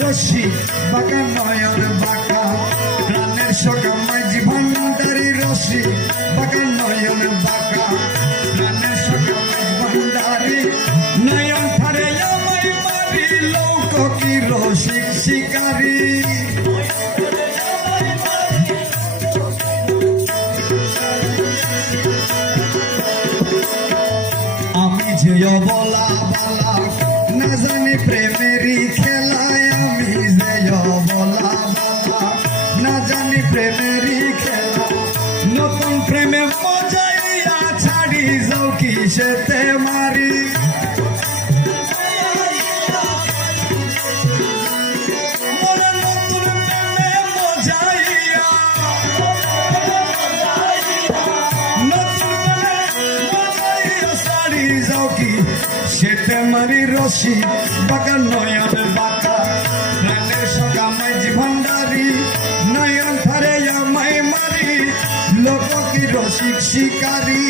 রশি বাঁকা নয়ন বাঁকা প্রাণের সখা মাঝি ভান্ডারি রশি বাঁকা নয়ন বাঁকা প্রাণের সখা মাঝি ভান্ডারি নয়ন ফারে আমায় মারি লোক কি রসিক শিকারী আমি যে অবলা বালা না জানি প্রেমেরই খেলায় আমি যে অবলা বালা না জানি প্রেমেরই খেলা নতুন প্রেমে মজাইয়া ছাড়ি যাও কিসেতে মারি নতুন প্রেমে মজাইয়া সেতে মারি রশি বাঁকা নয়ন বাঁকা প্রাণের সখা মাঝি ভান্ডারি নয়ন ধারে আমায় মারি লোক কি রসিক শিকারী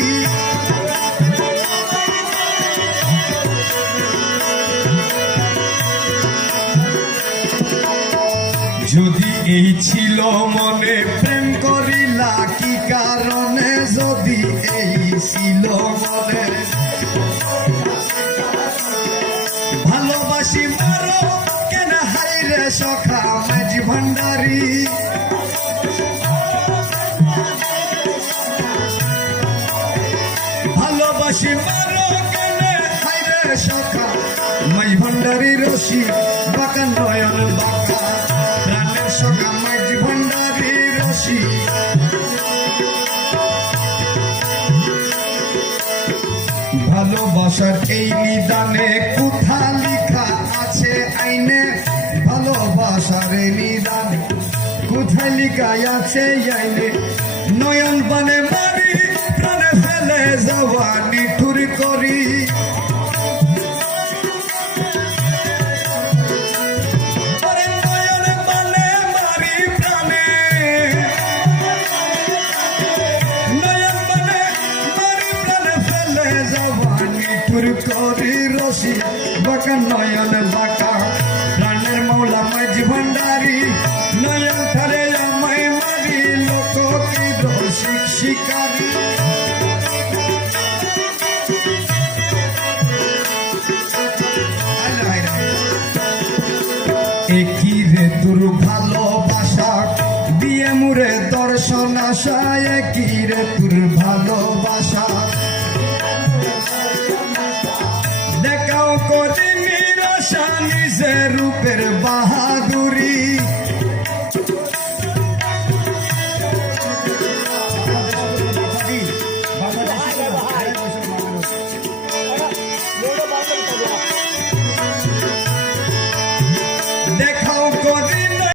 যদি এই ছিল মনে প্রেম করিলা কি কারণে যদি এই ছিল মনে ভালোবাসি মারো কেন হাইরে সখা মাঝি ভান্ডারি ভালোবাসি মারো কেন হাইরে সখা মাঝি ভান্ডারি রশি বাঁকা নয়ন বাঁকা প্রাণের সখা মাঝি ভান্ডারি রশি ভালোবাসার এই নিদানে কোথা লিখা আছে আইনে ভালোবাসার এই নিদানে কোথায় লিখা আছে আইনে নয়ন বানে মারি প্রাণে ফেলে যাওয়া নিঠুর করি নয়ন বানে মারি প্রাণে নয়ন বানে মারি প্রাণে ফেলে যাওয়া নিঠুর করি রশি বাঁকা নয়ন বাঁকা প্রাণের মৌলা মাঝি ভান্ডারি নয়ন ধারে আমায় মারি লোক কি রসিক শিকারী একই রে তোর ভালোবাসা দিয়ে মুরে দর্শন আশা একই রে তোর ভালোবাসা দেখাও করে নিরাশা নিজের রূপের বাহার